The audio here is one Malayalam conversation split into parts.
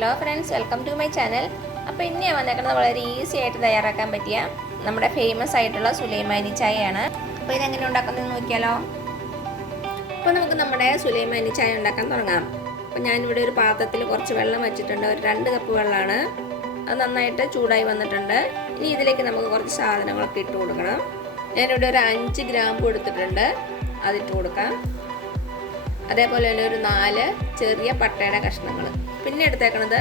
Hello friends, welcome to my channel. അപ്പോൾ ഇന്ന് ഞാൻ വന്നേക്കുന്നത് വളരെ ഈസി ആയിട്ട് തയ്യാറാക്കാൻ പറ്റിയ നമ്മുടെ ഫേമസ് ആയിട്ടുള്ള സുലൈമാനി ചായയാണ്. അപ്പോൾ ഇതെങ്ങനെ ഉണ്ടാക്കുന്നതെന്ന് നോക്കിയാലോ. അപ്പോൾ നമുക്ക് നമ്മുടെ സുലൈമാനി ചായ ഉണ്ടാക്കാൻ തുടങ്ങാം. അപ്പോൾ ഞാനിവിടെ ഒരു പാത്രത്തിൽ കുറച്ച് വെള്ളം വെച്ചിട്ടുണ്ട്. ഒരു 2 കപ്പ് വെള്ളമാണ്. അത് നന്നായിട്ട് ചൂടായി വന്നിട്ടുണ്ട്. ഇനി ഇതിലേക്ക് നമുക്ക് കുറച്ച് സാധനങ്ങളൊക്കെ ഇട്ട് കൊടുക്കണം. ഞാനിവിടെ ഒരു 5 ഗ്രാമ്പു എടുത്തിട്ടുണ്ട്, അതിട്ട് കൊടുക്കാം. അതേപോലെ തന്നെ ഒരു 4 ചെറിയ പട്ടയുടെ കഷ്ണങ്ങൾ. പിന്നെ എടുത്തേക്കണത്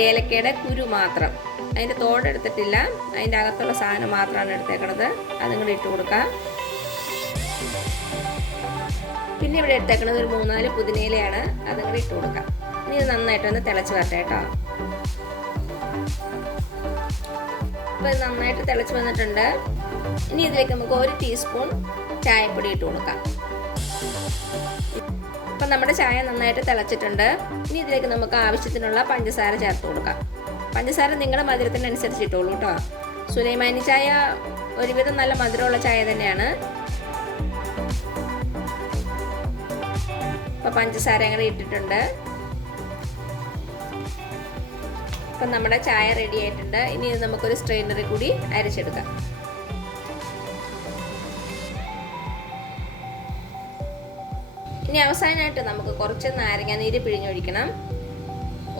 ഏലക്കയുടെ കുരു മാത്രം, അതിൻ്റെ തോടെടുത്തിട്ടില്ല, അതിൻ്റെ അകത്തുള്ള സാധനം മാത്രമാണ് എടുത്തേക്കണത്. അതും കൂടി ഇട്ട് കൊടുക്കാം. പിന്നെ ഇവിടെ എടുത്തേക്കണത് ഒരു 3-4 പുതിനയിലയാണ്, അതും കൂടി ഇട്ട് കൊടുക്കാം. ഇനി ഇത് നന്നായിട്ടൊന്ന് തിളച്ച് വരട്ടെ കേട്ടോ. അപ്പോൾ ഇത് നന്നായിട്ട് തിളച്ച് വന്നിട്ടുണ്ട്. ഇനി ഇതിലേക്ക് നമുക്ക് 1 ടീസ്പൂൺ ചായപ്പൊടി ഇട്ട് കൊടുക്കാം. അപ്പം നമ്മുടെ ചായ നന്നായിട്ട് തിളച്ചിട്ടുണ്ട്. ഇനി ഇതിലേക്ക് നമുക്ക് ആവശ്യത്തിനുള്ള പഞ്ചസാര ചേർത്ത് കൊടുക്കാം. പഞ്ചസാര നിങ്ങളുടെ മധുരത്തിനനുസരിച്ച് ഇട്ടോളൂ കേട്ടോ. സുലൈമാനി ചായ ഒരുവിധം നല്ല മധുരമുള്ള ചായ തന്നെയാണ്. അപ്പം പഞ്ചസാര അങ്ങനെ ഇട്ടിട്ടുണ്ട്. അപ്പം നമ്മുടെ ചായ റെഡി ആയിട്ടുണ്ട്. ഇനി ഇത് നമുക്കൊരു സ്ട്രെയിനറിൽ കൂടി അരച്ചെടുക്കാം. ഇനി അവസാനമായിട്ട് നമുക്ക് കുറച്ച് നാരങ്ങ നീര് പിഴിഞ്ഞൊഴിക്കണം.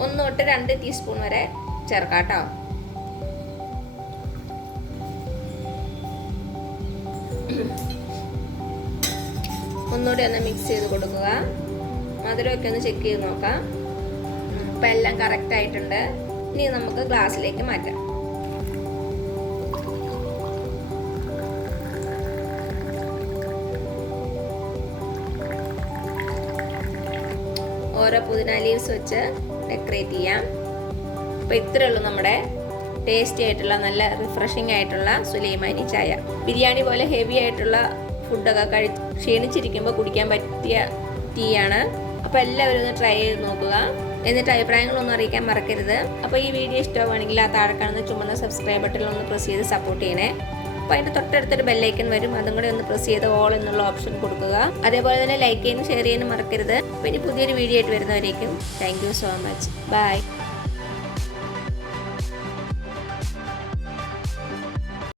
1 തൊട്ട് 2 ടീസ്പൂൺ വരെ ചേർക്കാം കേട്ടോ. ഒന്നുകൂടി ഒന്ന് മിക്സ് ചെയ്ത് കൊടുക്കുക. മധുരമൊക്കെ ഒന്ന് ചെക്ക് ചെയ്ത് നോക്കാം. ഇപ്പം എല്ലാം കറക്റ്റ് ആയിട്ടുണ്ട്. ഇനി നമുക്ക് ഗ്ലാസ്സിലേക്ക് മാറ്റാം. ഓരോ പുതിന ലീവ്സ് വെച്ച് ഡെക്കറേറ്റ് ചെയ്യാം. അപ്പോൾ ഇത്രയേ ഉള്ളൂ നമ്മുടെ ടേസ്റ്റി ആയിട്ടുള്ള നല്ല റിഫ്രഷിംഗ് ആയിട്ടുള്ള സുലൈമാനി ചായ. ബിരിയാണി പോലെ ഹെവി ആയിട്ടുള്ള ഫുഡൊക്കെ ക്ഷീണിച്ചിരിക്കുമ്പോൾ കുടിക്കാൻ പറ്റിയ ടീയാണ്. അപ്പോൾ എല്ലാവരും ഒന്ന് ട്രൈ ചെയ്ത് നോക്കുക. എന്നിട്ട് അഭിപ്രായങ്ങളൊന്നും അറിയിക്കാൻ മറക്കരുത്. അപ്പോൾ ഈ വീഡിയോ ഇഷ്ടമാണെങ്കിൽ ആ താഴെ കാണുന്ന ചുമന്ന സബ്സ്ക്രൈബ് ബട്ടണിൽ ഒന്ന് പ്രസ് ചെയ്ത് സപ്പോർട്ട് ചെയ്യണേ. അപ്പോൾ അതിൻ്റെ തൊട്ടടുത്തൊരു ബെല്ലൈക്കൻ വരും, അതും കൂടെ ഒന്ന് പ്രസ് ചെയ്ത് ഓൾ എന്നുള്ള ഓപ്ഷൻ കൊടുക്കുക. അതേപോലെ തന്നെ ലൈക്ക് ചെയ്യാനും ഷെയർ ചെയ്യാനും മറക്കരുത്. അപ്പോൾ ഇനി പുതിയൊരു വീഡിയോ ആയിട്ട് വരുന്നവരേക്കും thank you so much. By.